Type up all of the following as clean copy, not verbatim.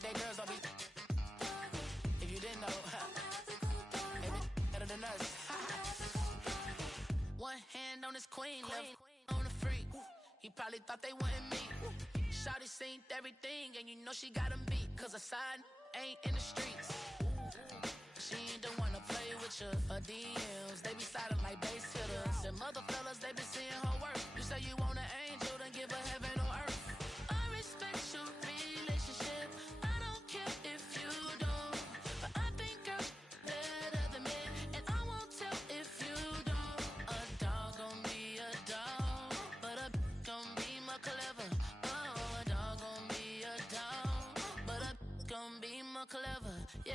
think they girls don't be. If you didn't know, maybe better than us. One hand on his queen, left on the freak. He probably thought they wouldn't meet. Shawty seen everything, and you know she got him beat. Cause her side ain't in the streets. She ain't the one to play with you. Her DMs, they be sliding like base hitters. And mother fellas, they be seeing her work. You say you want an angel, then give her heaven on earth. I respect your relationship. I don't care if you don't. But I think girls better than men. And I won't tell if you don't. A dog gon' be a dog, but a gon' be more clever. Oh, a dog gon' be a dog, but a gon' be more clever. Yeah.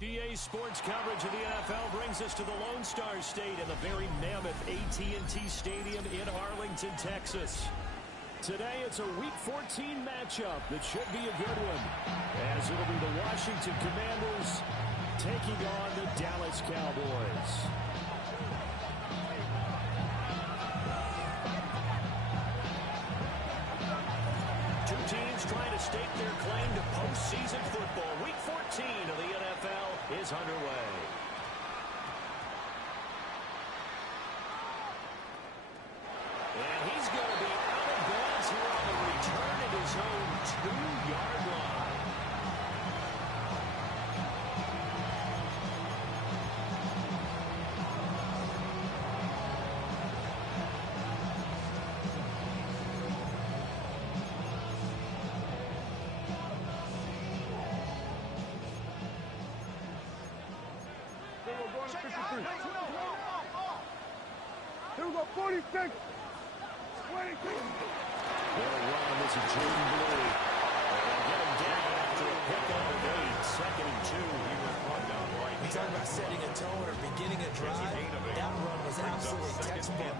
DA Sports coverage of the NFL brings us to the Lone Star State in the very mammoth AT&T Stadium in Arlington, Texas. Today, it's a Week 14 matchup that should be a good one, as it'll be the Washington Commanders taking on the Dallas Cowboys. Two teams trying to stake their claim to postseason football. Week 14 of the NFL is underway. And he's going to be out of bounds here on the return at his own 2-yard line. Here we go, 46. 22. Well run, this is Jordan Blue. They'll get him down after a pickup of 8. Second and 2. He was run down right. You talk about setting a tone or beginning a drive. That run was absolutely textbook.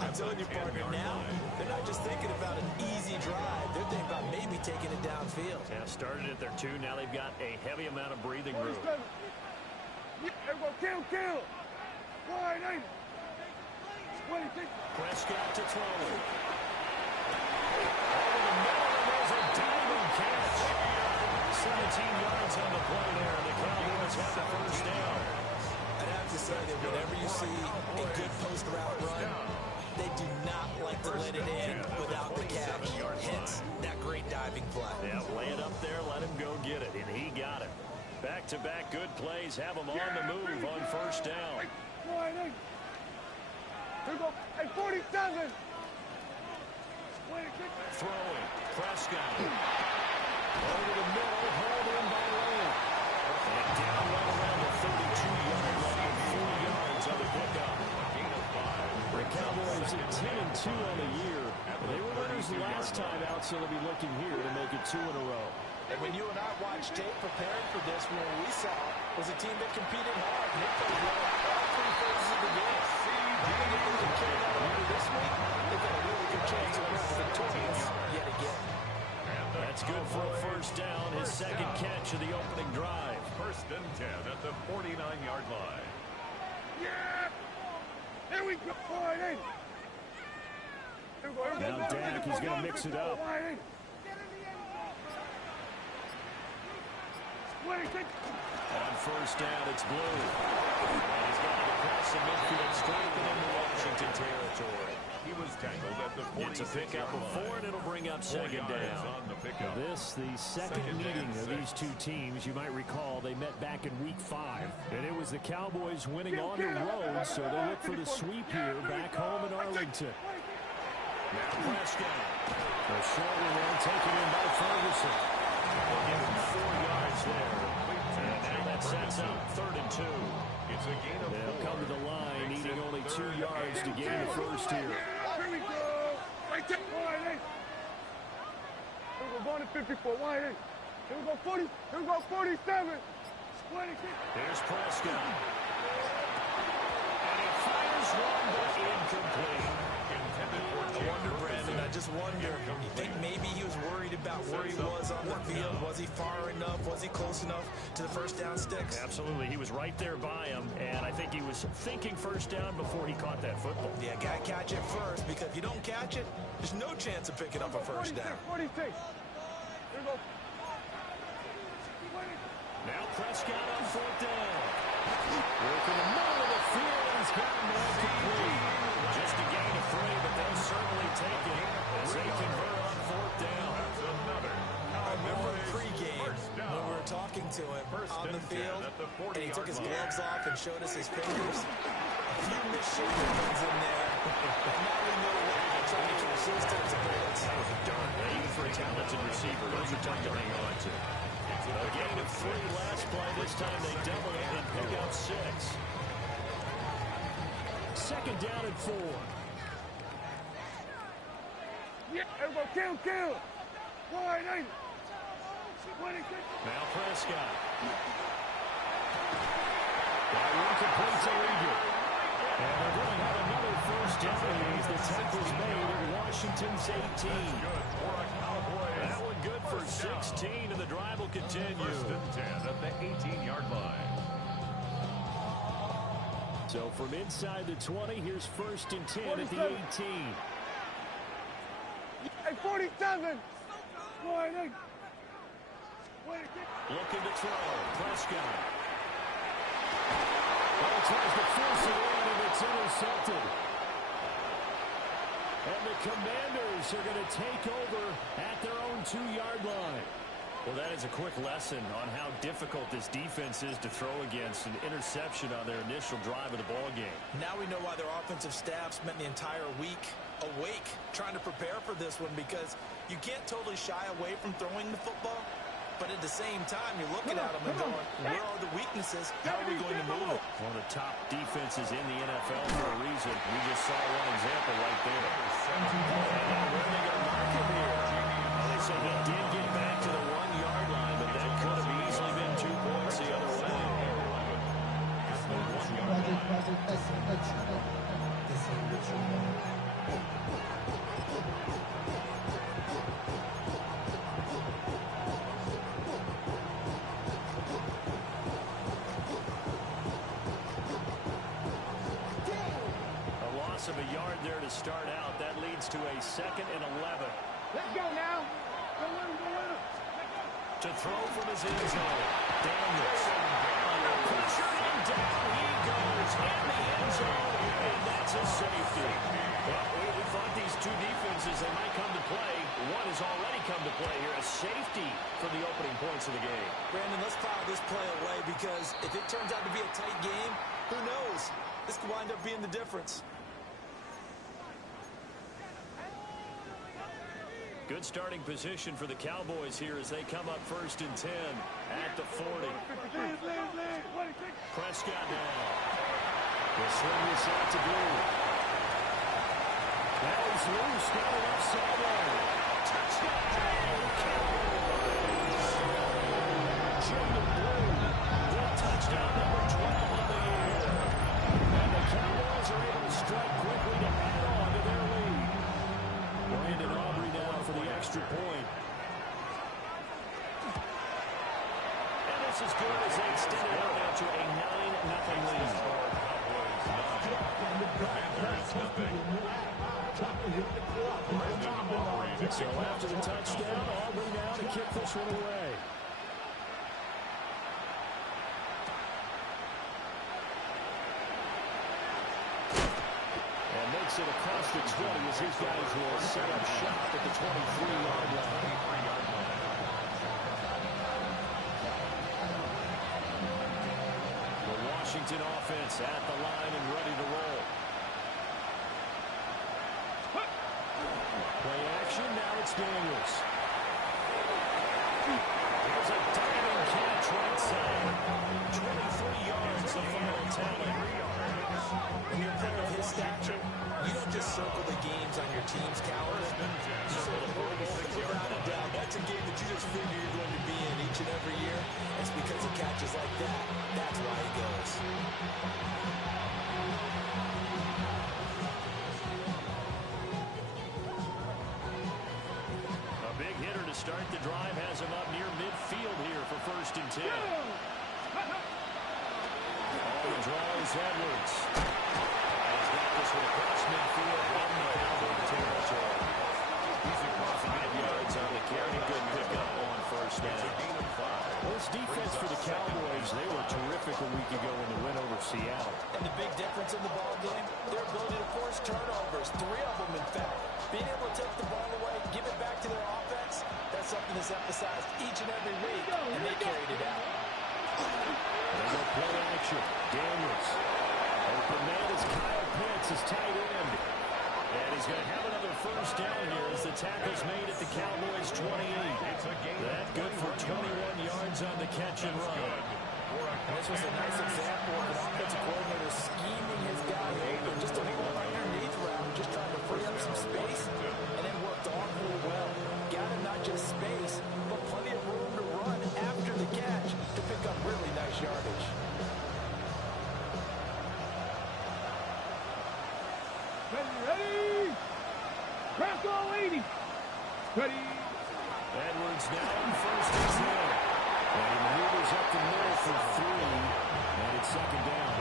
I'm telling you, partner, now they're not just thinking about an easy drive. They're thinking about maybe taking it downfield. Yeah, started at their 2. Now they've got a heavy amount of breathing room. Here we go, kill. Wide 8. 26. Prescott to throw it. Over the middle, and there's a diving catch. 17 yards on the play there, and the Cowboys have the first down. I'd have to say that whenever you see a good post route run, they do not like to let it in without the catch. Hence, that great diving play. Yeah, lay it up there, let him go get it, and he got it. Back-to-back good plays have him on the move on first down. Wide 8. Here we go, at 47. 26. Throwing, Prescott. Over the middle, hauled in by Lane. And down right around the 32-yard line, 4 yards on the pickup. The Cowboys at 10-2 on the year. They were winners last time out, so they'll be looking here to make it 2 in a row. And when you and I watched tape preparing for this, what we saw was a team that competed hard. And they played well all 3 phases of the game. I think if they can carry that over this week, they've got a really good chance of being victorious yet again. That's good for a first down, his second catch of the opening drive. First and 10 at the 49-yard line. Yeah! Here we go, wide 8. Here we go. Now Dak is going to mix it up. Wide 8. 26. On first down, it's Blue. And he's got it across the midfield, straight into Washington territory. He was tackled at the 46-yard line. It's a pickup of 4, and it'll bring up second down. This, the second meeting of these two teams. You might recall they met back in Week 5, and it was the Cowboys winning on the road, so they look for the sweep here back home in Arlington. Now Prescott. The short one taken in by Ferguson. They'll give him 4 yards there. And now that sets up 3rd and 2. It's a gain of 4. They'll come to the line, needing only 2 yards to gain the first here. Here we go. on the 54. Why ain't? Here we go 40. Here we go 47. 26. Here's Prescott. And he fires one, but incomplete. I wonder, Brandon, I just wonder, you think maybe he was worried about where he was on the field? Was he far enough? Was he close enough to the first down sticks? Absolutely. He was right there by him, and I think he was thinking first down before he caught that football. Yeah, got to catch it first, because if you don't catch it, there's no chance of picking up a first down. 46. Here we go. Now Prescott on fourth down. Working the middle of the field, and he's got him complete. Just a gain of 3, but they'll certainly take it as they convert on fourth down. I remember pre-game when we were talking to him on the field, and he took his gloves off and showed us his fingers. A few misshapen ones in there, and now we know why they're trying to catch those types of bullets. That was a dart. Even for a talented receiver, those are tough to hang on to. A gain of 3 last play. This time they double it and pick up 6. Second down and 4. Yeah, everybody kill. Why ain't? 26. Now Prescott. That one complete to Eager. And they're going to have another first down as the tackle's made at Washington's 18. That one good for 16, and the drive will continue. First and 10 at the 18-yard line. So from inside the 20, here's first and 10 at the 18. Hey, 47. Why ain't? Looking to throw. Prescott. Well, tries to force it in, and it's intercepted. And the Commanders are going to take over at their own 2-yard line. Well, that is a quick lesson on how difficult this defense is to throw against. An interception on their initial drive of the ball game. Now we know why their offensive staff spent the entire week awake trying to prepare for this one, because you can't totally shy away from throwing the football, but at the same time you're looking at them and going, where are the weaknesses? How are we going to move it? One of the top defenses in the NFL for a reason. We just saw one example right there. And now where are they going to mark him here? Well, they said they did get back to the 1-yard line, but that could have easily been 2 points the other way. Of a yard there to start out. That leads to a 2nd and 11. Let's go now. Go with him. To throw from his end zone. Daniels. Under pressure and down he goes in the end zone, and that's a safety. Well, we thought these two defenses, they might come to play. One has already come to play here. A safety for the opening points of the game. Brandon, let's file this play away, because if it turns out to be a tight game, who knows? This could wind up being the difference. Good starting position for the Cowboys here as they come up first and 10 at the 40. Prescott now. They'll swing this out to Blue. Now he's loose. Got it left sideline. Touchdown! Cowboys! Jordan Blue with touchdown number 12 on the year. And the Cowboys are able to strike quickly to add on to their lead. Brandon Aubrey now for the extra point. And this is good as they extend it out now to a 9-0 lead. So after the touchdown, Aubrey now to kick this one away. And makes it across the 20 as his guys will set up shop at the 23-yard line. The Washington offense at the line and ready to roll. Play action, now it's Daniels. Here's a diving catch right side. 23 yards, the final tally. When you're a player of his stature, you don't just circle the games on your team's calendar. You circle the Pro Bowl, without a doubt. That's a game that figure you're going to be in each and every year, it's because of catches like that. That's why he goes. A big hitter to start the drive has him up near midfield here for 1st and 10. The draw is Edwards. He's got this one across midfield in the Cowboy territory. He's across 5 yards on the carry. Good pickup on 1st down. Well, this defense for the Cowboys, they were terrific a week ago in the win over Seattle. And the big difference in the ball game, their ability to force turnovers, 3 of them in fact. Being able to take the ball away, give it back to their offense, that's something that's emphasized each and every week, and they carried it out. They go play action. Daniels. Open man is Kyle Pitts, his tight end. And he's going to have another 1st down here as the tackle's made at the Cowboys' 28. That good for 21 yards on the catch and run. And this was a nice example of an offensive coordinator scheming his guy open, just a little underneath route, just trying to free up some space, and it worked awfully well. Got him not just space, but plenty of room to run after the catch to pick up really nice yardage. Ready! Crack all 80! Ready! Edwards now in 1st and 10. And he maneuvers up the middle for 3. And it's 2nd down.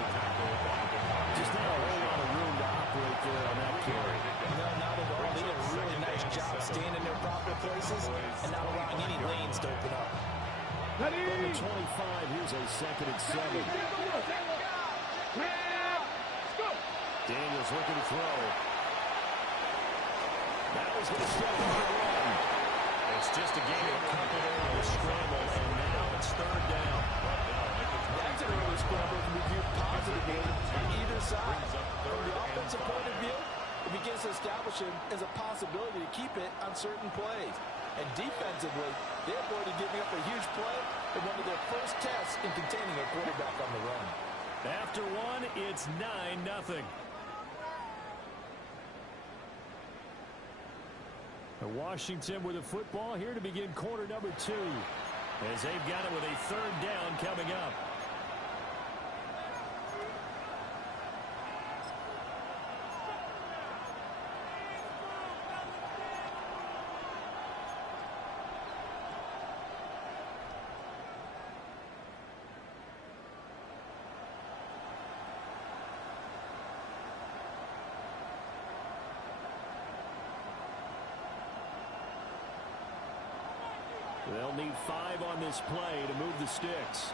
Just not a whole lot of room to operate there on that carry. No, not at all. They did a really nice job staying in their proper places and not allowing any lanes to open up. Ready! From the 25, here's a 2nd and 7. Daniels looking to throw. Now he's going to step on the run. It's just a game of confidence on the scramble, and now it's 3rd down. That's an early scramble to be viewed positively on either side. From the offensive point of view, it begins to establish him as a possibility to keep it on certain plays. And defensively, they avoided giving up a huge play in one of their first tests in containing a quarterback on the run. After 1, it's 9-0. Washington with a football here to begin quarter number 2, as they've got it with a 3rd down coming up. They'll need 5 on this play to move the sticks.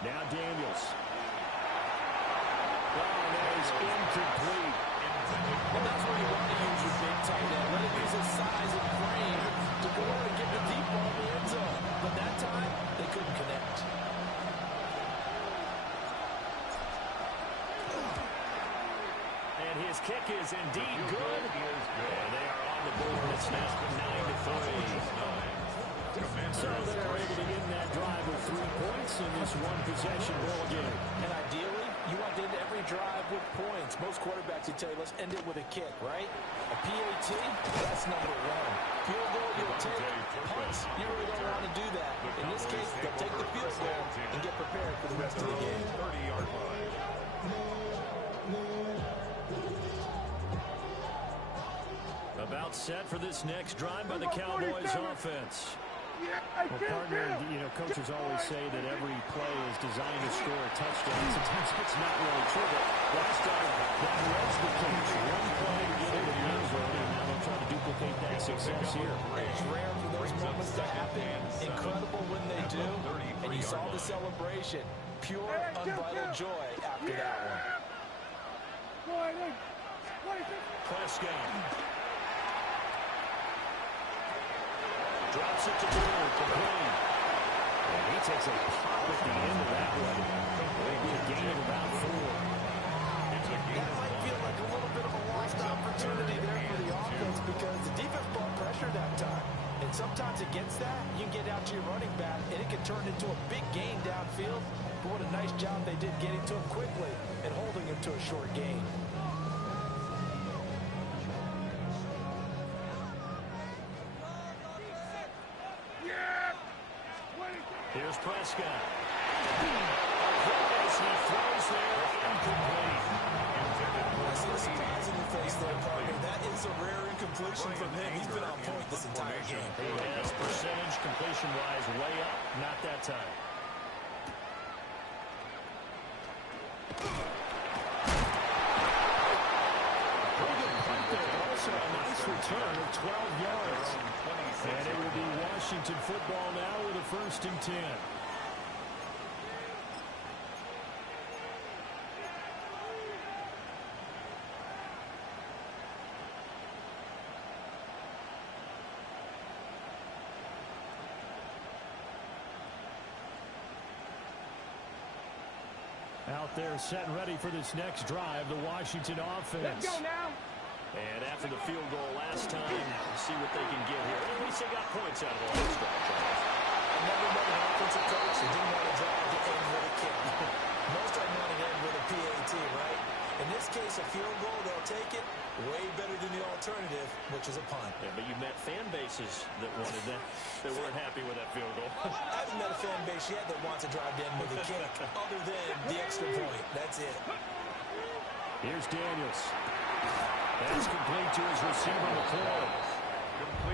Now Daniels. Oh, that is incomplete. And that's where you want to use your big tight end. Let him use his size and frame to go out and get the deep ball in the end zone. But that time, they couldn't connect. And his kick is indeed good. And they are on the board. It's now 9-3. So they are able to end that drive with 3 points in this one-possession ball game. And ideally, you want to end every drive with points. Most quarterbacks would tell you, let's end it with a kick, right? A PAT, that's number 1. Field goal, you'll take. Punts, you really don't want to do that. In this case, they'll take the field goal and get prepared for the rest of the game. 30-yard line. About set for this next drive by the Cowboys offense. Well, partner, coaches always say that every play is designed to score a touchdown. Sometimes it's not really true, but last time that was the case. One play to get into the end zone, and now they'll try to duplicate that success here. It's rare for those moments to happen. Incredible when they do. And you saw the celebration. Pure, unbridled joy after that one. Prescott. Drops it to Moore, complete. And he takes a pop at the end of that one. Maybe a gain of about 4. That might feel like a little bit of a lost opportunity there for the offense because the defense brought pressure that time. And sometimes against that, you can get out to your running back, and it can turn into a big gain downfield. But what a nice job they did getting to him quickly and holding him to a short gain. Here's Prescott. As he throws there, incomplete. I see a surprise in your face there, partner. That is a rare incompletion from him. He's been on point this entire game. He has percentage completion-wise way up. Not that time. Also a nice return of 12 yards. And it will be Washington football now with a 1st and 10. Out there set and ready for this next drive, the Washington offense. Let's go now. And after the field goal last time, we'll see what they can get here. At least they got points out of the last drive. I never met an offensive coach who didn't want to drive to end with a kick. Most of them want to end with a PAT, right? In this case, a field goal, they'll take it. Way better than the alternative, which is a punt. Yeah, but you met fan bases that wanted that, that weren't happy with that field goal. I haven't met a fan base yet that wants to drive to end with a kick, other than the extra point. That's it. Here's Daniels. That's complete to his receiver, McCoy.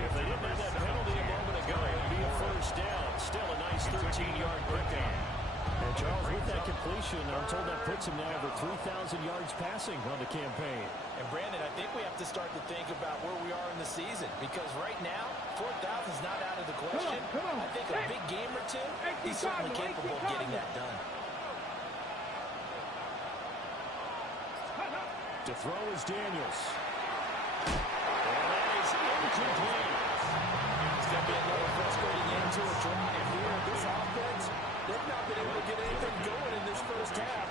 If they didn't have that penalty a moment ago, it would be a 1st down. Still a nice 13-yard pickup. And Charles, with that completion, I'm told that puts him now over 3,000 yards passing on the campaign. And Brandon, I think we have to start to think about where we are in the season, because right now, 4,000 is not out of the question. Come on. I think a big game or two, he's certainly capable of getting that done. To throw is Daniels. And that is incomplete. It's going to be another frustrating end to a drive here. This offense, they've not been able to get anything going in this 1st half.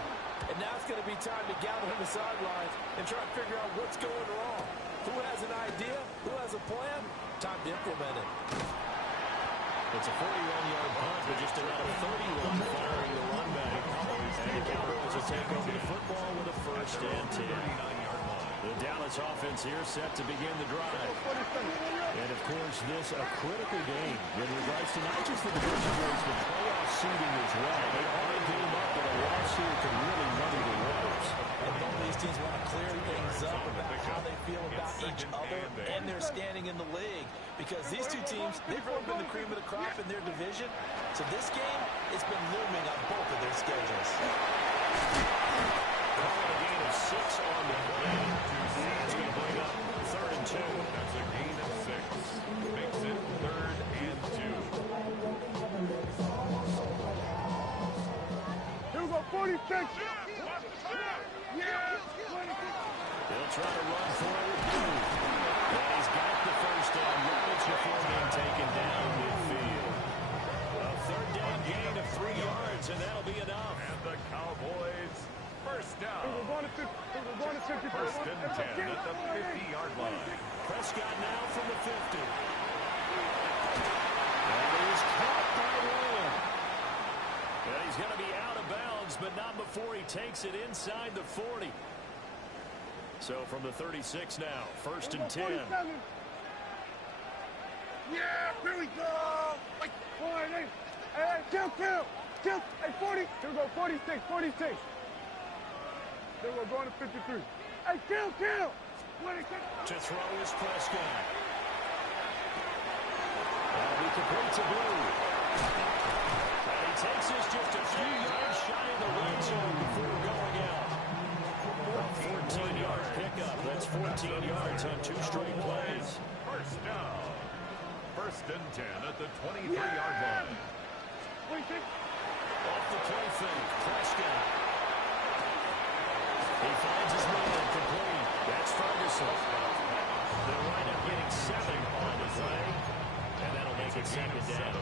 And now it's going to be time to gather on the sidelines and try to figure out what's going wrong. Who has an idea? Who has a plan? Time to implement it. It's a 41-yard punt, but just another 31 following the run back. And the Cowboys will take over the football with a 1st and 10. The Dallas offense here set to begin the drive. And, of course, this a critical game in regards to not just the division race, but playoff seeding as well. They are a game up, but a loss here can really muddy the waters. And both these teams want to clear things up about how they feel about each other and their standing in the league. Because these two teams, they've really been the cream of the crop in their division. So this game, it's been looming on both of their schedules. Calling a gain of 6 on the play. It's going to bring up 3rd and 2. That's a gain of 6. Makes it 3rd and 2. Here we go, 46. They'll try to run for it with Blue. And he's got the 1st down yardage before being taken down midfield. A 3rd down gain of 3 yards, and that'll be enough. And the Cowboys, 1st down. We're going to 50. 1st and 10 at the 50-yard line. Prescott now from the 50. And he's caught by Lamb. And he's going to be out of bounds, but not before he takes it inside the 40. So from the 36 now, 1st and 10. Yeah, here we go. Hey, kill. Hey, 40. Here we go, 46. Then we're going to 53. Hey, kill. 26. To throw is Prescott. And he completes a Blue. And he takes this just a few yards shy of the red zone before going out. A 14-yard pickup. That's 14 yards on 2 straight plays. 1st down. 1st and 10 at the 23-yard line. 26. Off the play fake, Prescott. He finds his man complete. That's Ferguson. They'll wind up getting 7 on the play, and that'll make it 2nd down.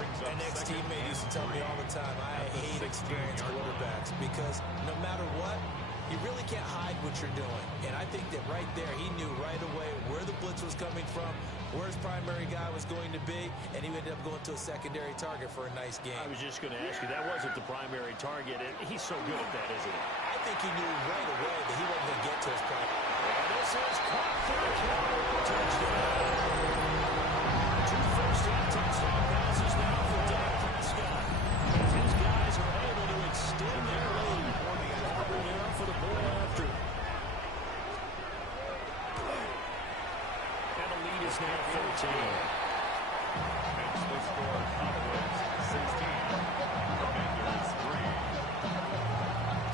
My next teammate used to tell me all the time, I hate experienced quarterbacks because no matter what, you really can't hide what you're doing. And I think that right there, he knew right away where the blitz was coming from, where his primary guy was going to be, and he ended up going to a secondary target for a nice game. I was just going to ask you, that wasn't the primary target. He's so good at that, isn't he? I think he knew right away that he wasn't going to get to his primary. And this is caught for a touchdown. 2 first-half touchdown passes now for Dak Prescott. is now 13. Makes the score Cowboys 16. Commanders 3.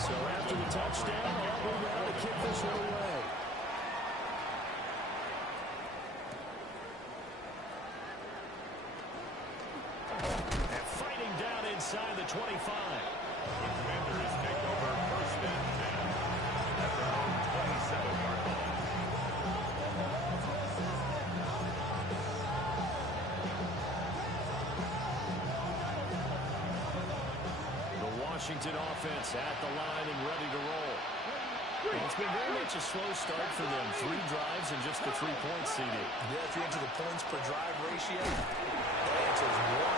So after the touchdown, Auburn now to kick this one away. And fighting down inside the 25. The Commanders take over first and 10 at their own 27-yard line. The Washington offense at the line and ready to roll. And it's been very much a slow start for them. 3 drives and just the 3-point CD. Yeah, if you're into the points per drive ratio, the answer is 1.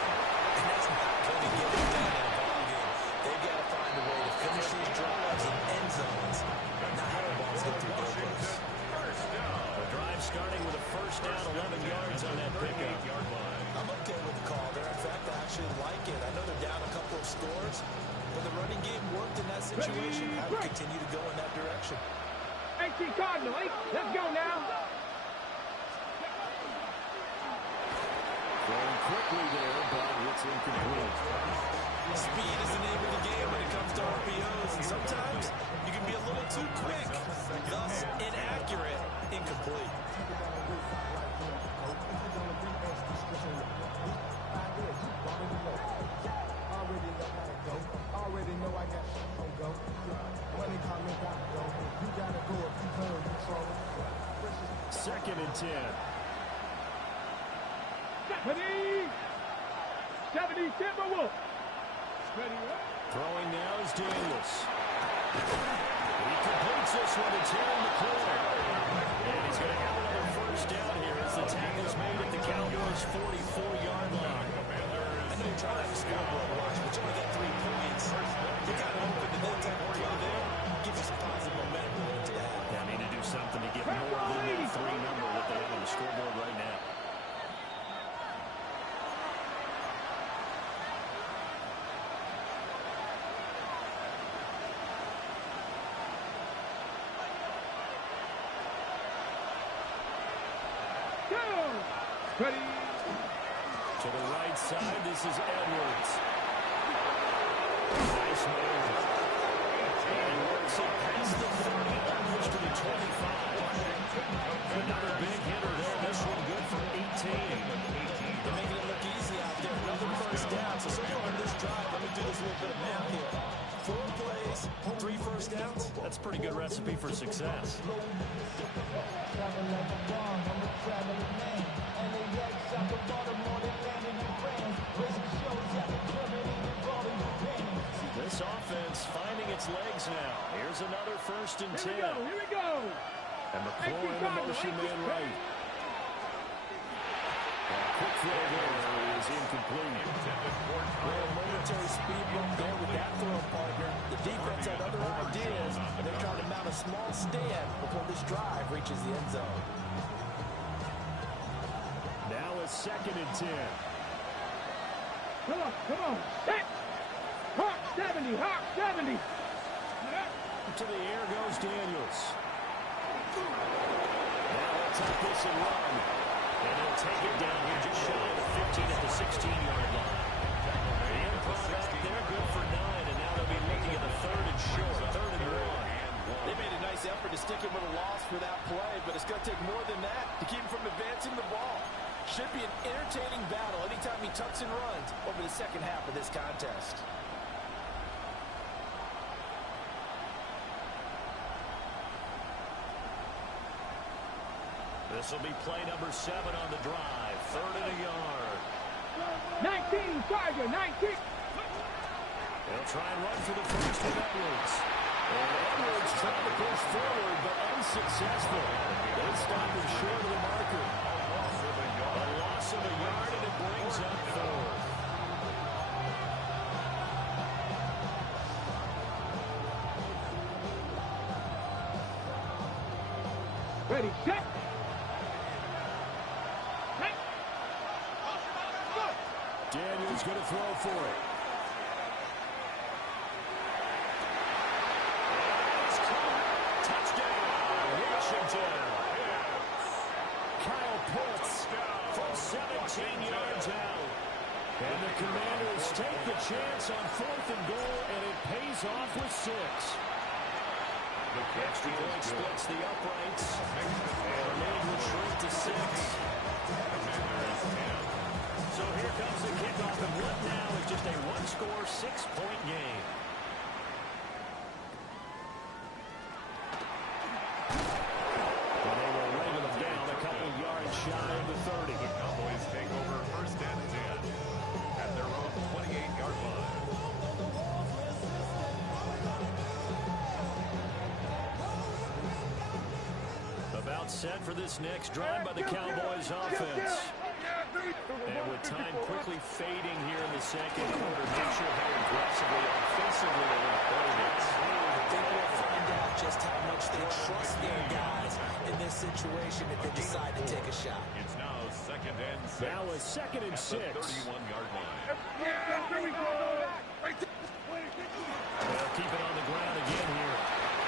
And that's not going to get it done in a ball game. They've got to find a way to finish these drives in end zones, not have the balls hit through goalposts. The drive starting with a first down, 11 yards on that pickup. I'm okay with the call there. In fact, I actually like it. I know they're down a couple of scores, but the running game worked in that situation. I would continue to go in that direction. 18 Cardinal, let's go now. Throwing quickly there, but it's incomplete. Speed is the name of the game when it comes to RPOs, and sometimes you can be a little too quick, thus inaccurate, incomplete. Second and 10. 70 Timberwolves. Throwing now is Daniels. He completes this one to Terry McLaurin. And he's going to have another first down here as the tackle's made at the Cowboys' 44-yard line. I know you're trying to have a scoreboard watch, but you only got 3 points. You got to open the net type of play there. Give you some positive momentum going into that. They need to do something to get more than that 3 number that they have on the scoreboard right now. Ready. To the right side, this is Edwards. Nice move. And works it past the 30, almost to the 25. Another big hitter there. This one good for 18. They're making it look easy out there. Another first down. So far in this drive, let me do this little bit of math here. 4 plays, 3 first downs. That's a pretty good recipe for success. This offense finding its legs now. Here's another first and 10. Here we go. And McLaurin in motion man right. Quick throw there is incomplete. Well, momentary speed bump there with that throw partner. The defense had other ideas, and they're trying to mount a small stand before this drive reaches the end zone. Now a second and 10. Come on. Hey. Hawk 70, Hawk 70. To the air goes Daniels. Now they'll take this and run. And he'll take it down here just shy of 15 at the 16-yard line. The improv back there, good for 9, and now they'll be looking at a third and short, third and 1. They made a nice effort to stick him with a loss for that play, but it's going to take more than that to keep him from advancing the ball. Should be an entertaining battle anytime he tucks and runs over the second half of this contest. This will be play number 7 on the drive. Third and a yard. 19, Tiger, 19. They'll try and run for the first with Edwards. And Edwards trying to push forward, but unsuccessful. They stop him short of the marker. A loss of a yard, and it brings up 4th. Ready, set. Daniels going to throw for it. Touchdown, Washington. Kyle Pitts 18 yards out. And the Commanders take the chance on 4th and goal, and it pays off with 6. The extra point splits the uprights, and the lead will shrink to 6. So here comes the kickoff, and what now is just a one-score, 6-point game. And they will wrangle them down a couple of yards shy of the 30. The Cowboys take over 1st and 10 at their own 28-yard line. About set for this next drive by the Cowboys offense. And with time quickly fading here in the second quarter, not sure how aggressively offensively they want to play this. I think we'll find out just how much they trust their guys in this situation if they decide to take a shot. It's now 2nd and 6. Now a 2nd and 6. At the 31-yard line. They'll keep it on the ground again here.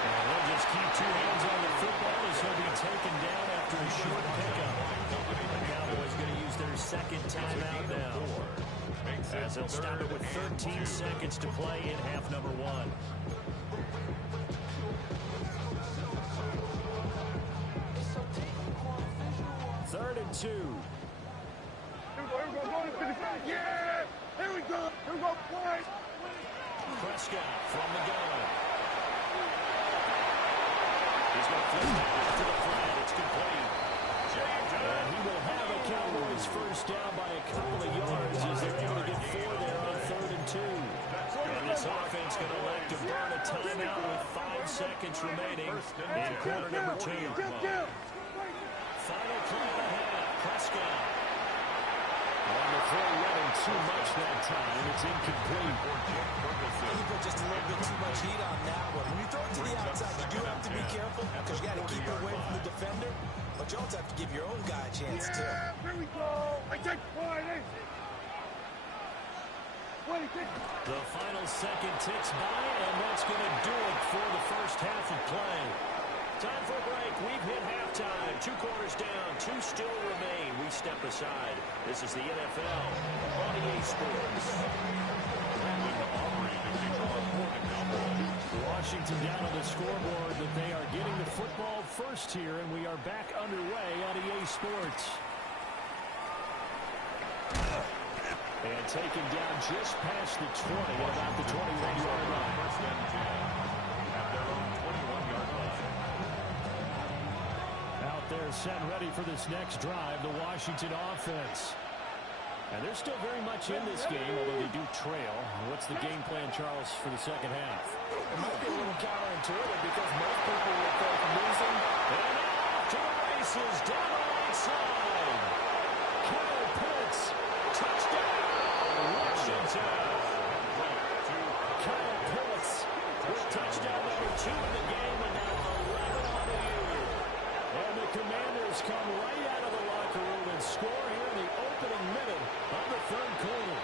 And they'll just keep 2 hands on the football as he'll be taken down after a short pickup. The Cowboys going to use their 2nd timeout now, as they'll stop it with 13 seconds to play in half number 1. Third and 2. Here we go, going to 55. Yeah! Here we go! Here we go, play! Prescott from the gun. He's going to flip back to the flat. It's complete. And he will have a Cowboys first down by a couple of yards as they're able to get 4 there on 3rd and 2. And this offense going to elect to burn a timeout with 5 seconds remaining in quarter number 2. Final play and a half. Prescott. On the throw, running too much that time. It's incomplete. You put just a little bit too much heat on that one. When you throw it to the outside, you do have to be careful because you got to keep it away from the defender. But you also have to give your own guy a chance, too. Here we go! I take point, eh? The final second ticks by, and that's going to do it for the first half of play. Time for a break. We've hit halftime. 2 quarters down. 2 still remain. We step aside. This is the NFL on EA Sports. Washington down on the scoreboard that they are getting the football first here, and we are back underway on EA Sports. And taken down just past the 20 at about the 21-yard line. 1st and 10 at their own 21-yard line. Out there set ready for this next drive, the Washington offense. And they're still very much in this game, although they do trail. What's the game plan, Charles, for the second half? It might be a little counterintuitive because most people will think losing. And off to the races down the right side. Kyle Pitts, touchdown, Washington. Kyle Pitts with touchdown number 2 in the game, and now 11 on the year. And the Commanders come right out of the locker room and score here in the opening minute of the 3rd quarter.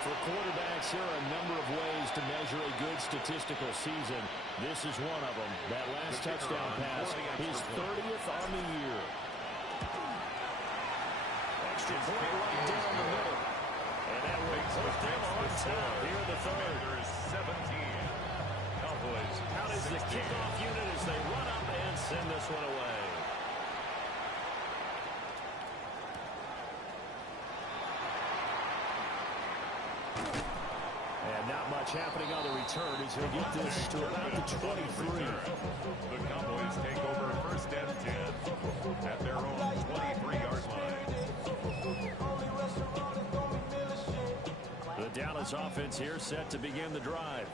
For quarterbacks, there are a number of ways to measure a good statistical season. This is one of them. That last touchdown pass, his 30th on the year. Extra point right down the middle. And that will put them on top here in the 3rd. 17. Cowboys Out is the kickoff unit as they run up and send this one away. And not much happening on the return as he'll get this to about the 23. The Cowboys take over 1st and 10 at their own 23-yard line. The Dallas offense here set to begin the drive.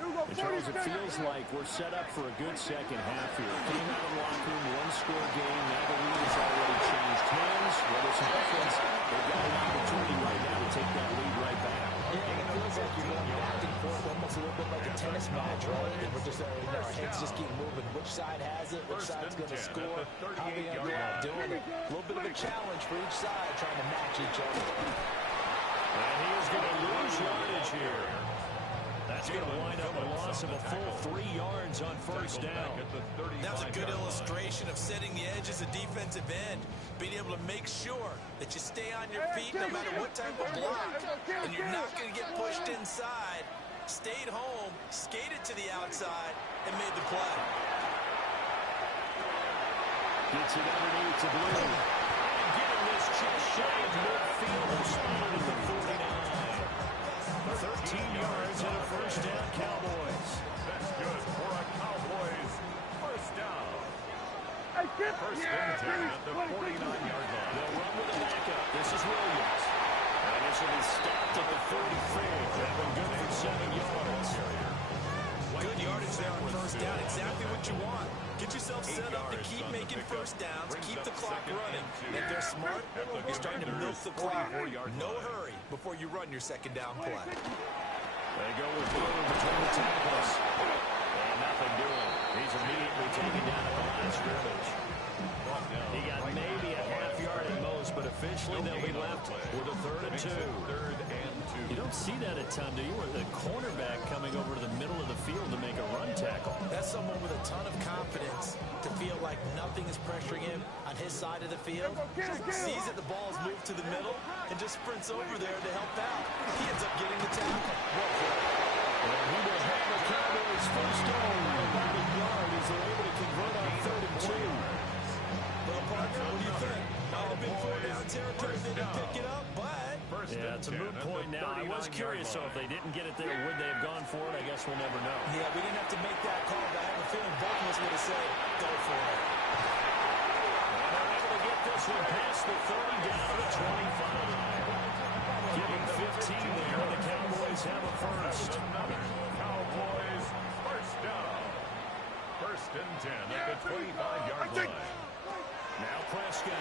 And Charles, it feels like we're set up for a good second half here. Came out of the locker room, 1-score game. Now the lead has already changed hands. Well, this offense, they've got an opportunity right now to take that lead right back. Yeah, it feels like you're going back and forth, almost a little bit like a tennis match, right? And we're just, our heads just keep moving. Which side has it? Which side's going to score? How are they going to go out doing it? A little bit of a challenge for each side, trying to match each other. And he is going to lose yardage here. That's going to wind up a loss of a full 3 yards on first down. That's a good illustration of setting the edge as a defensive end. Being able to make sure that you stay on your feet no matter what type of block. And you're not going to get pushed inside. Stayed home, skated to the outside, and made the play. Gets it underneath to Blue. And getting this chest shave midfield spot at the 49. 13 yards and a first down, Cowboys. That's good for a Cowboys first down. First and 10 at the 49-yard line. They'll run with the backup. This is Williams. And this will be stopped at the 35. That one good for 7 yards. Good yardage there on first down. Exactly what you want. Get yourself set up to keep making first downs, keep the clock running. And if they're smart, you're starting to milk the clock. No hurry before you run your second down play. They go with Blue between the tackles. And nothing doing. He's immediately taken down at the line of scrimmage. He got maybe a half yard at most, but officially they'll be left with a 3rd and 2. You don't see that a ton, do you? Where the cornerback coming over to the middle of the field to make a run tackle. That's someone with a ton of confidence to feel like nothing is pressuring him on his side of the field. Sees that the ball is moved to the middle and just sprints over there to help out. He ends up getting the tackle. And he will have the Cowboys first down about a yard as they're able to convert on 3rd and 2. Well, partner, what do you think? Might have been 4-down territory if they didn't pick it up, but... Yeah, it's a moot point now. I was curious, so if they didn't get it there, would they have gone for it? I guess we'll never know. Yeah, we didn't have to make that call, but I have a feeling both of us would have said, go for it. And they're able to get this one past the 30 down to the 25. Giving 15 there, the Cowboys have a first. Cowboys first down. First and 10 at the 25-yard line. Now Prescott.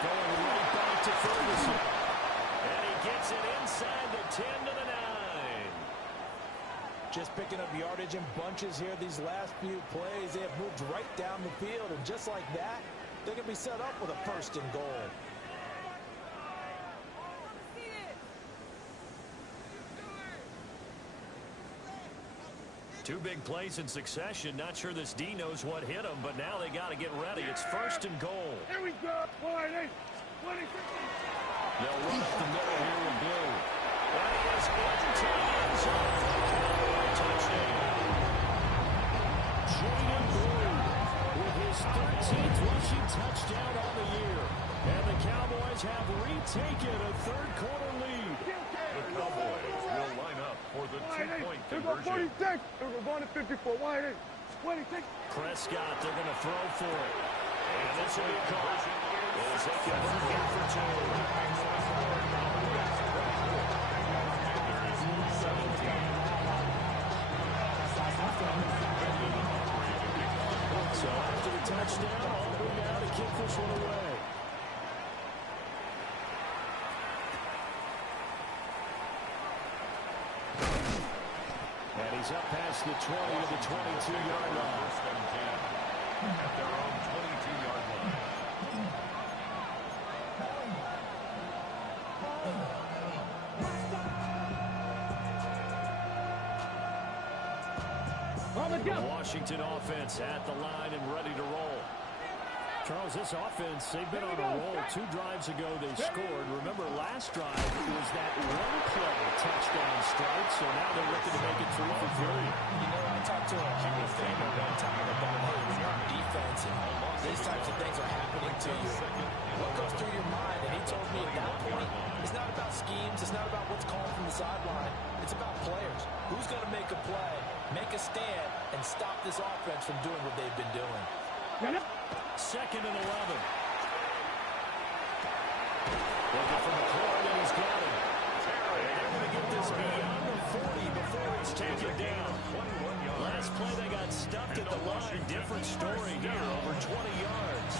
Going right back to Ferguson. And he gets it inside the 10 to the 9. Just picking up yardage in bunches here these last few plays. They have moved right down the field, and just like that, they're going to be set up with a first and goal. Two big plays in succession. Not sure this D knows what hit him, but now they got to get ready. It's first and goal. Here we go. 20. They'll run up the middle here with Blue. That is into the end zone. Touchdown. Jaden Blue with his 13th rushing touchdown on the year. And the Cowboys have retaken a third-quarter lead. The Cowboys will line up for the two-point Here go conversion. 46. Here go going to 54. 26. Prescott, they're going to throw for it. And this will be caught. As they convert here for 2. So after the touchdown, all the way now to kick this one away. And he's up past the 20 to the 22-yard line. First and 10 at their own 22-yard line. The Washington offense at the line and ready to roll. Charles, this offense, they've been on a roll. 2 drives ago they scored. Remember, last drive it was that one-play touchdown strike, so now they're looking to make it 3 for 3. You know, I talked to a Hall of Famer one time about, hey, when you're on defense and these types of things are happening to you, what goes through your mind? And he told me at that point, it's not about schemes, it's not about what's called from the sideline. It's about players. Who's going to make a play, make a stand, and stop this offense from doing what they've been doing? Second and 11. Looking for McLaurin, and he's got him. And they're going to get this beyond the 40 before it's taken down. Last play, they got stuffed at the line. Different story here, over 20 yards.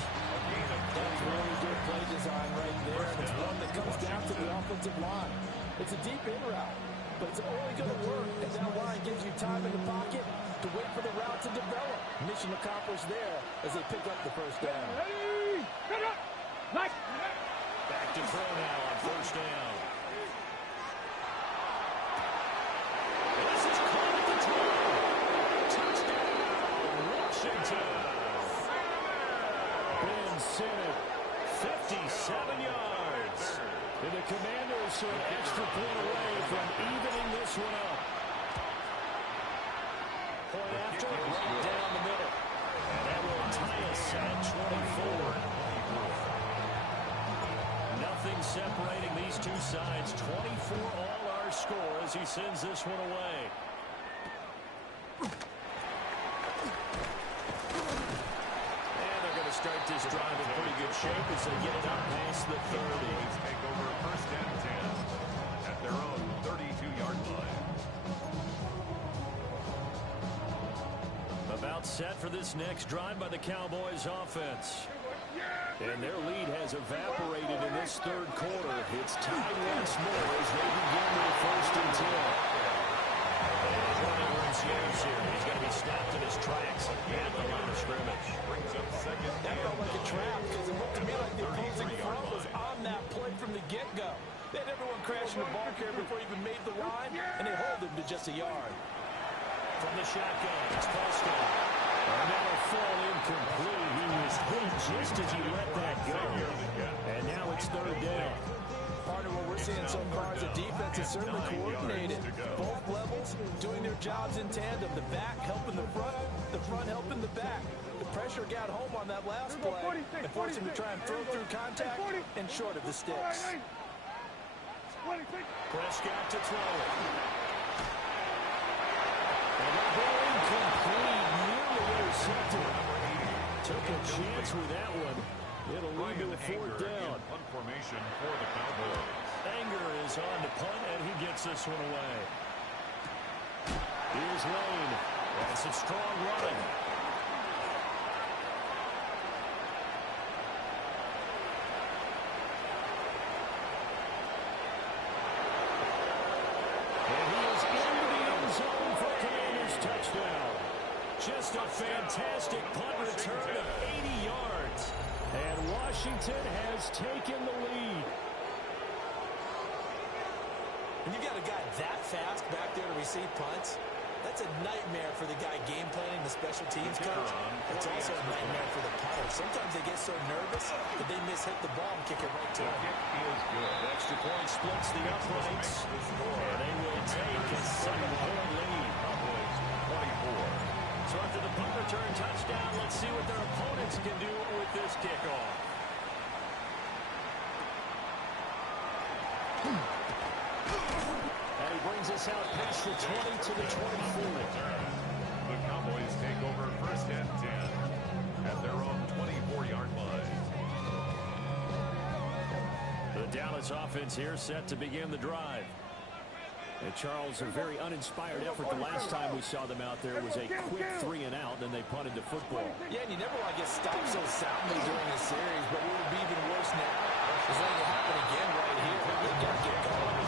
That's really good play design right there, and it's one that comes down to the offensive line. It's a deep in route, but it's only going to work if that line gives you time in the pocket to wait for the route to develop. Mission accomplished there as they pick up the first down. Back to throw now on first down. 57 yards. And the Commanders are an extra point away from evening this one up. Point after, right down the middle. And that will tie us at 24. Nothing separating these two sides. 24 all our score as he sends this one away. And they're going to start this drive in pretty good shape as they get it up past the 30. Take over first and 10 at their own 32-yard line. About set for this next drive by the Cowboys offense. And their lead has evaporated in this third quarter. It's tied once more as they begin with first and 10. And running room snares here. He's going to be stopped in his tracks at the line of scrimmage. Brings up second. That felt like a trap because it looked to me like the opposing front was on that play from the get-go. They had everyone crashing the ball carrier before he even made the line, and they hold him to just a yard. From the shotgun, it's Prescott. Another fall incomplete. He was hit just as he let that go. And now it's third down. Partner, what we're seeing so far is the defense is certainly coordinated. Both levels doing their jobs in tandem. The back helping the front helping the back. The pressure got home on that last play and forced him to try and throw through contact and short of the sticks. Prescott to throw it. And that ball incomplete, nearly intercepted. Took a chance with that one. It'll lead to a fourth down. Punt formation for the Cowboys. Anger is on to punt, and he gets this one away. Here's Lane. That's a strong running. Just a fantastic punt return of 80 yards. And Washington has taken the lead. When you got a guy that fast back there to receive punts, that's a nightmare for the guy game planning, the special teams coach. It's also a nightmare for the punter. Sometimes they get so nervous that they miss-hit the ball and kick it right to him. Extra point splits the uprights. And they will take a 7-point lead. 24. So after the punt return touchdown, let's see what their opponents can do with this kickoff. And he brings us out past the 20 to the 24. The Cowboys take over first and 10 at their own 24-yard line. The Dallas offense here set to begin the drive. And Charles, a very uninspired effort the last time we saw them out there was a quick 3 and out, then they punted the football. Yeah, and you never want to get stopped so soundly during a series, but what would be even worse now is letting it happen again right here. You got to get going.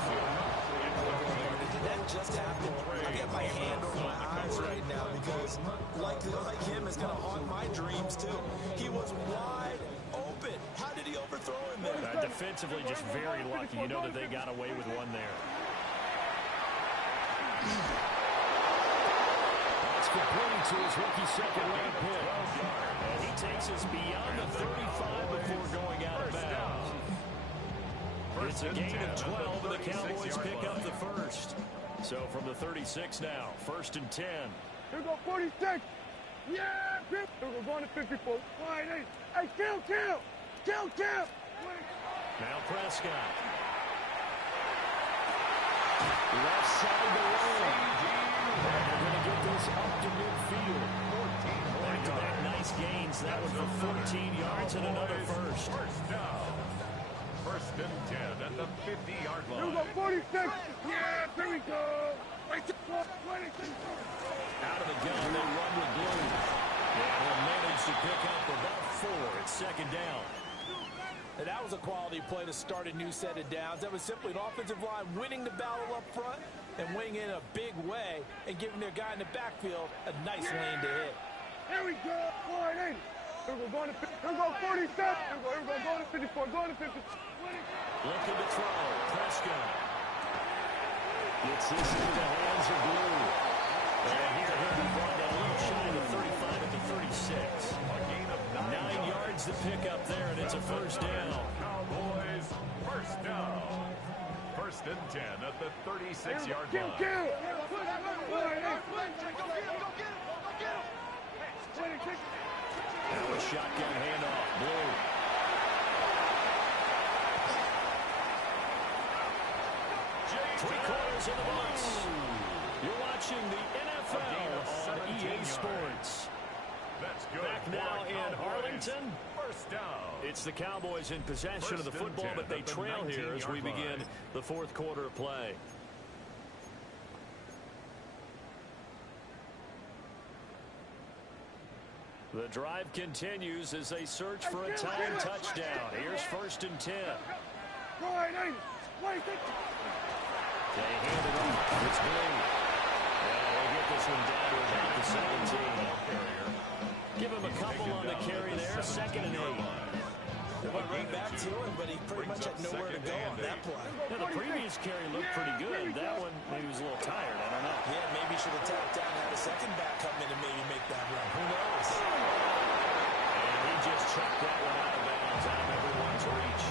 Did that just happen? I got my hand over my eyes right now because like him is going to haunt my dreams too. He was wide open. How did he overthrow him there? Defensively, just very lucky. You know that they got away with one there. That's complete to his rookie second-round pick. And he takes us beyond the 35 before going out of bounds. It's a gain of 12, and the Cowboys pick up the first. So from the 36 now, first and 10. Here we go, 46. Yeah, here we're going to 54. Hey, kill. Now Prescott. Left side of the lane. And they're going to get this up to midfield. Back-to-back nice gains. That one for 14 yards and another first. First down. First and 10 at the 50-yard line. Here we go, 46. Yeah, here we go. Out of the gun, they run with blue. And they'll manage to pick up about 4. It's second down. And that was a quality play to start a new set of downs. That was simply an offensive line winning the battle up front and winning in a big way and giving their guy in the backfield a nice lane to hit. Here we go. 480. Here we go, going to 47. Here we go, going to 54. Going to 50. Looking to throw. Prescott. Gets this into the hands of Blue. And here he'll be brought down a little shy of the 35 at the 36. A gain of 9 yards to pick up there, and it's a first down. Cowboys, first down. First and 10 at the 36-yard line. Now a shotgun handoff. Blue. Three-quarters of the books. You're watching the NFL on EA Sports. That's good. Back now in Arlington. First down. It's the Cowboys in possession of the football, but they trail here as we begin the fourth quarter of play. The drive continues as they search for a tying touchdown. Here's first and 10. They hand it off. It's Blue. And they get this one down to about the 17. Give him a couple on the carry there. Second and 8. They went right back to him, but he pretty much had nowhere to go on that play. Yeah, the previous carry looked pretty good. That one, maybe was a little tired. I don't know. Yeah, maybe should have tapped down and had a second back come in and maybe make that run. Who knows? And he just chucked that one out of bounds out of everyone's reach.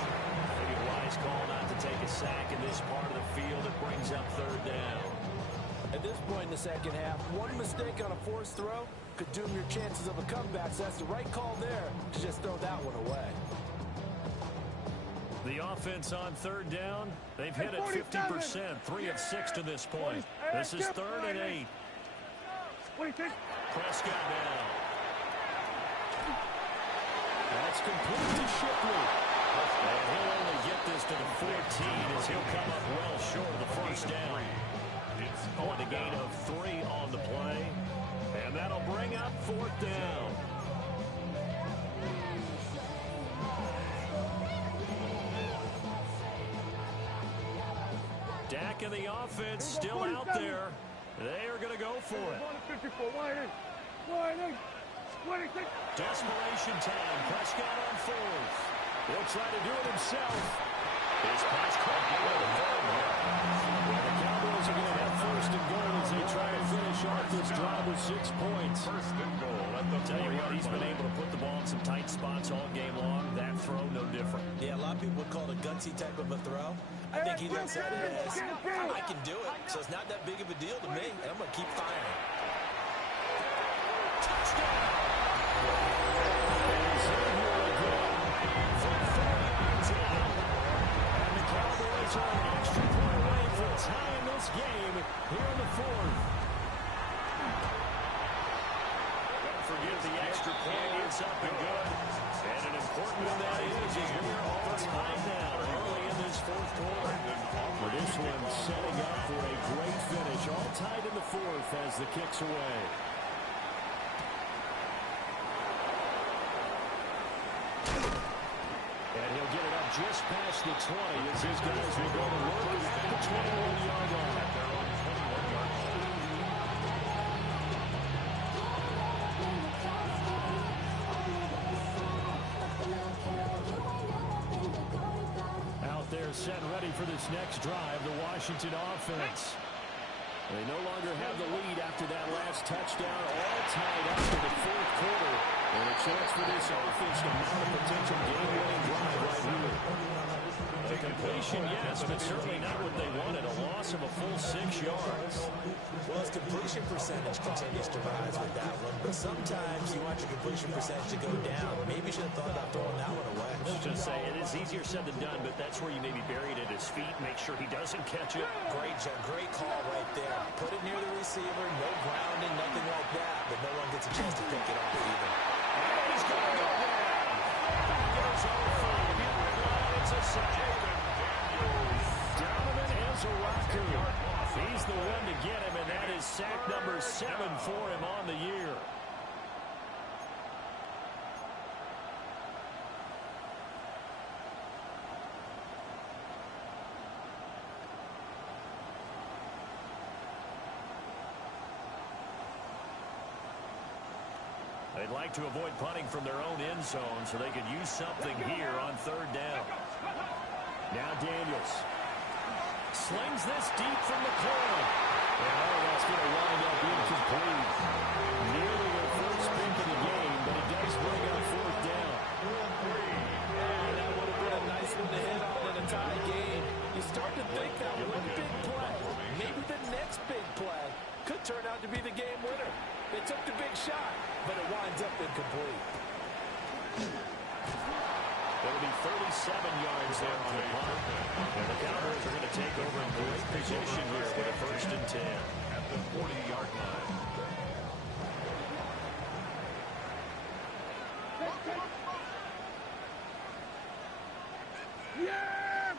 Maybe a wise call not to take a sack in this part of the field. It brings up third down. At this point in the second half, one mistake on a forced throw could doom your chances of a comeback. So that's the right call there to just throw that one away. The offense on third down, they've hit it 50%, 3 of 6 to this point. This is third and 8. Prescott down. That's complete to Shipley. And he'll only get this to the 14 as he'll come up well short of the first down. On a gain of 3 on the play. And that'll bring up fourth down. Dak and the offense still out there. They are going to go for it. Desperation time. Prescott on fourth. He'll try to do it himself. His pass caught by the The Cowboys are going to have first and goal as they try to finish off this drive with 6 points. First and goal at the Tell you what, he's been able to put the ball in some tight spots all game long. That throw, no different. Yeah, a lot of people would call it a gutsy type of a throw. I think he looks at it as, I can do it, so it's not that big of a deal to me, and I'm going to keep firing. Touchdown! And the Cowboys are an extra point away from tying this game here in the fourth. Don't forget the extra point. It's up and good. And an important one that is we're all tied now early in this fourth quarter. For this one, setting up for a great finish. All tied in the fourth as the kick's away. And he'll get it up just past the 20 as his guys will go to work at the 21-yard line. Out there set ready for this next drive, the Washington offense. They no longer have the lead after that last touchdown, all tied up in the fourth quarter. And a chance for this offense to mount a potential game-winning drive right here. A completion, yes, but certainly not what they wanted. A loss of a full 6 yards. Well, his completion percentage continues to rise with that one, but sometimes you want your completion percentage to go down. Maybe you should have thought about throwing that one away. I was just saying, it is easier said than done, but that's where you maybe bury it at his feet, make sure he doesn't catch it. Great call right there. Put it near the receiver, no grounding, nothing like that, but no one gets a chance to pick it off either. And he's going to go down. That goes over. It's a sack. Donovan Ezeraku. He's the one to get him, and that is sack number 7 for him on the year. They'd like to avoid punting from their own end zone so they could use something here on third down. Now Daniels slings this deep from the corner. that's going to wind up incomplete. Nearly their first pick of the game, but it does bring up fourth down. And that would have been a nice one to hit on in a tie game. You start to think that one big play, maybe the next big play, could turn out to be the game winner. They took the big shot, but it winds up incomplete. It'll be 37 yards there on the punt. And the Cowboys are going to take over in great position here with a 1st and 10. At the 40-yard line. Yeah!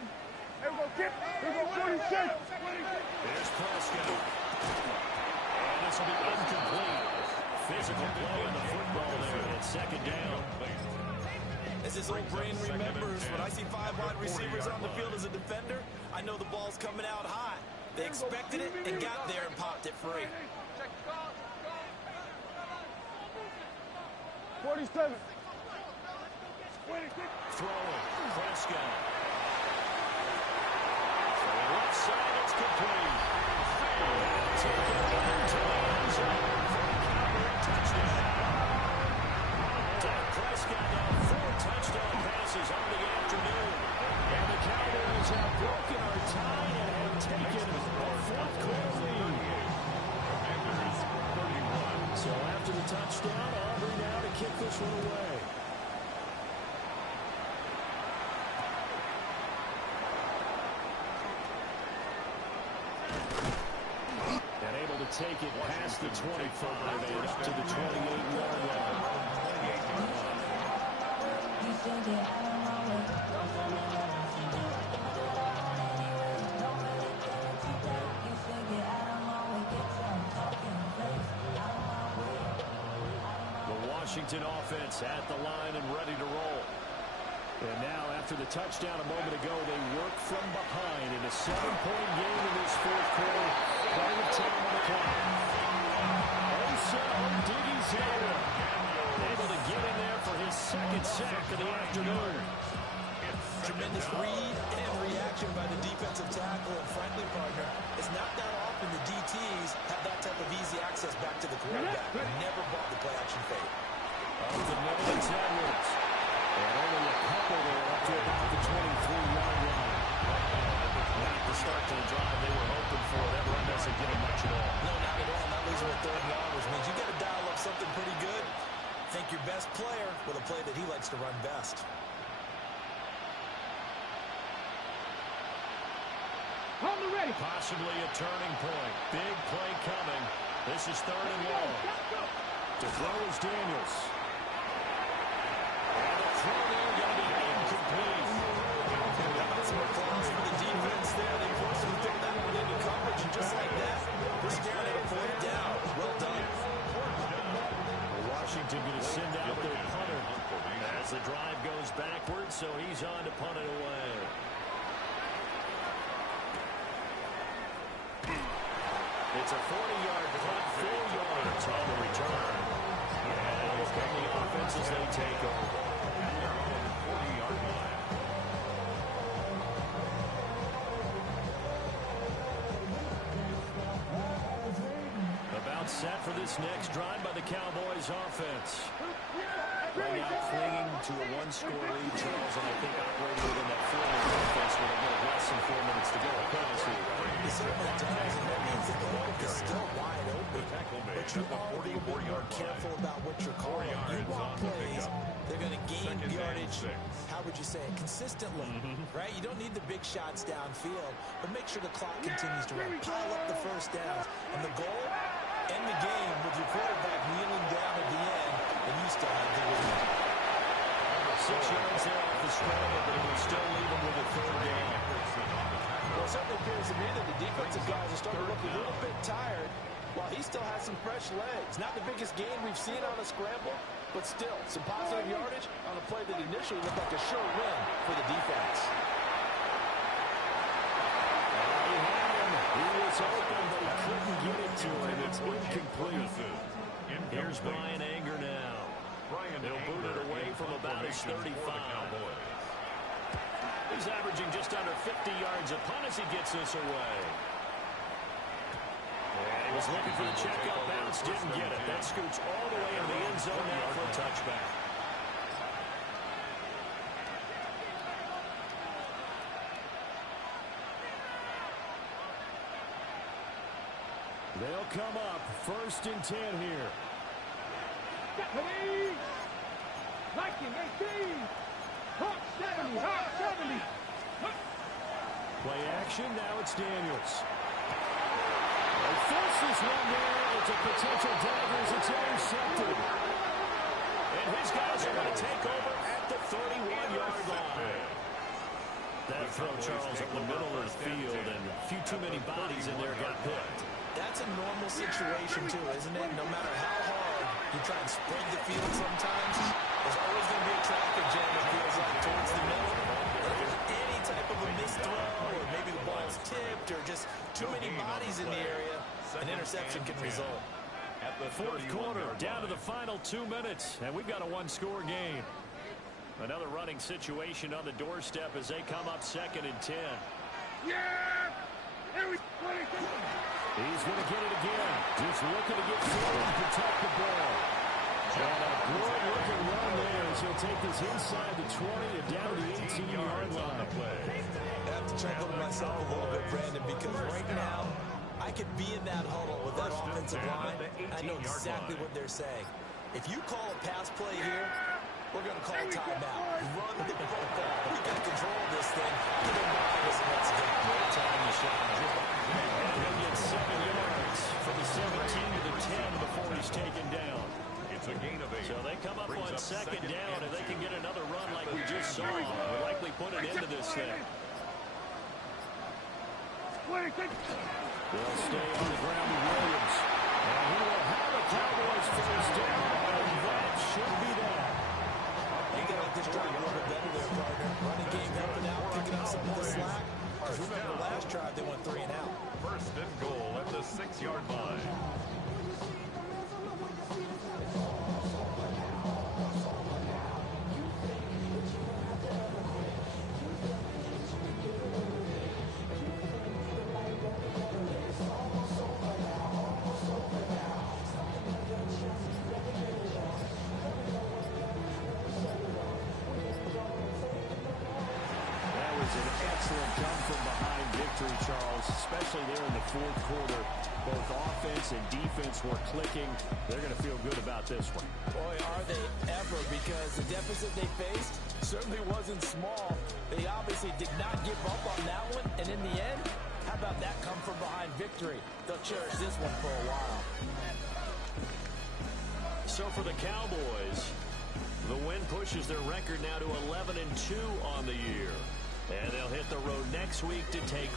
Here we go, Kip. Here we go, 46. There's Prescott. And this will be incomplete. Physical play on the football there at 2nd down. As his old brain remembers, when I see 5 wide receivers on the field as a defender, I know the ball's coming out hot. They expected it and got there and popped it free. 47. Throwing. Prescott. Throwing left side. It's complete. Taken into the end zone for a Cowboy touchdown. Dak Prescott now 4 touchdown passes on the afternoon. And the Cowboys have broken our tie and have taken a 4th quarter lead. So after the touchdown, Aubrey now to kick this one away. And able to take it past the 25 and up to the 28-yard line. The Washington offense at the line and ready to roll. And now, after the touchdown a moment ago, they work from behind in a 7-point game in this 4th quarter. Plenty of time on the clock. Diggy's here. Able to get in there for his 2nd sack of the afternoon. Tremendous read and reaction by the defensive tackle. And frankly, partner, it's not that often the DTs have that type of easy access back to the quarterback. Never bought the play-action fake. Up the middle, it's Edwards. And only a couple there up to about the 23-yard line. Not the start to the drive they were hoping for. That run doesn't get them much at all. No, not at all. Not losing with 3rd down, which means you got to dial up something pretty good. Think your best player with a play that he likes to run best. Possibly a turning point. Big play coming. This is 3rd and long. To throw is Daniels. And the throw there going to be incomplete. How about some applause for the defense there? They forced him to throw that one into coverage, and just like that, we're staring at a 4th down. Well done. Washington going to send out their punter as the drive goes backwards, so he's on to punt it away. It's a 40-yard punt, 4 yards on the return. And here come the offense as they take over. 40-yard line. About set for this next drive by the Cowboys offense. Right now clinging to a 1-score lead, Charles, and I think operating within that 4-minute offense with a little less than 4 minutes to go across here. He certainly does, and that means that the hook is still wide open. But you are being more careful about what you're calling. You want plays, they're going to gain yardage, how would you say it, consistently, right? You don't need the big shots downfield, but make sure the clock continues to run. Pile up the 1st downs. And the goal, end the game with your quarterback kneeling down at the end, and you still have the lead. 6 yards there off the scramble, but it will still leave them with a 3rd down. Well, it certainly appears to me that the defensive guys are starting to look a little bit tired while he still has some fresh legs. Not the biggest gain we've seen on a scramble, but still some positive yardage on a play that initially looked like a sure win for the defense. He had him. He was open, but he couldn't get it to him. It's incomplete. Here's Brian Anger now. He'll boot it away from about his 35. He's averaging just under 50 yards a punt as he gets this away. Was looking for the checkout bounce, didn't get it. That scoots all the way into the end zone now for a touchback. They'll come up 1st and 10 here. Liking 18. Hawk 70. Hawk 70. Play action. Now it's Daniels. They force this one there. It's a potential dagger as it's intercepted. And his guys are going to take over at the 31-yard line. That throw, Charles, up the middle of the field, and a few too many bodies in there got picked. That's a normal situation, too, isn't it? No matter how hard you try and spread the field sometimes, there's always going to be a traffic jam, it feels like, towards the middle. If there's any type of a missed throw, or maybe the ball's tipped, or just too many bodies in the area, an interception can result. At the 4th quarter, down to the final 2 minutes, and we've got a one-score game. Another running situation on the doorstep as they come up 2nd and 10. Yeah! Here we go. He's going to get it again. Just looking to get forward and protect the ball. And a good-looking run there as he'll take this inside the 20 and down to the 18-yard line. I have to chuckle to myself a little bit, Brandon, because right now I could be in that huddle with that offensive line. I know exactly what they're saying. If you call a pass play here, we're going to call a timeout. Run the football. We got control of this thing. Get him behind us, and let's go. Great time to shot. And he'll get 7 yards from the 17 to the 10 before he's taken down. It's a gain of 8. So they come up on 2nd down. If they can get another run like we just saw, we'll likely put an end to this thing. They'll stay on the ground with Williams. And he will have a Cowboys first down. And that should be that. You got to let this drive a little bit better there, partner. Running game helping out, picking up some of the slack. Because remember the last drive, they went 3 and out. 1st and goal at the 6-yard line. Charles, especially there in the 4th quarter. Both offense and defense were clicking. They're going to feel good about this one. Boy, are they ever, because the deficit they faced certainly wasn't small. They obviously did not give up on that one, and in the end, how about that come from behind victory? They'll cherish this one for a while. So for the Cowboys, the win pushes their record now to 11-2 on the year. And they'll hit the road next week to take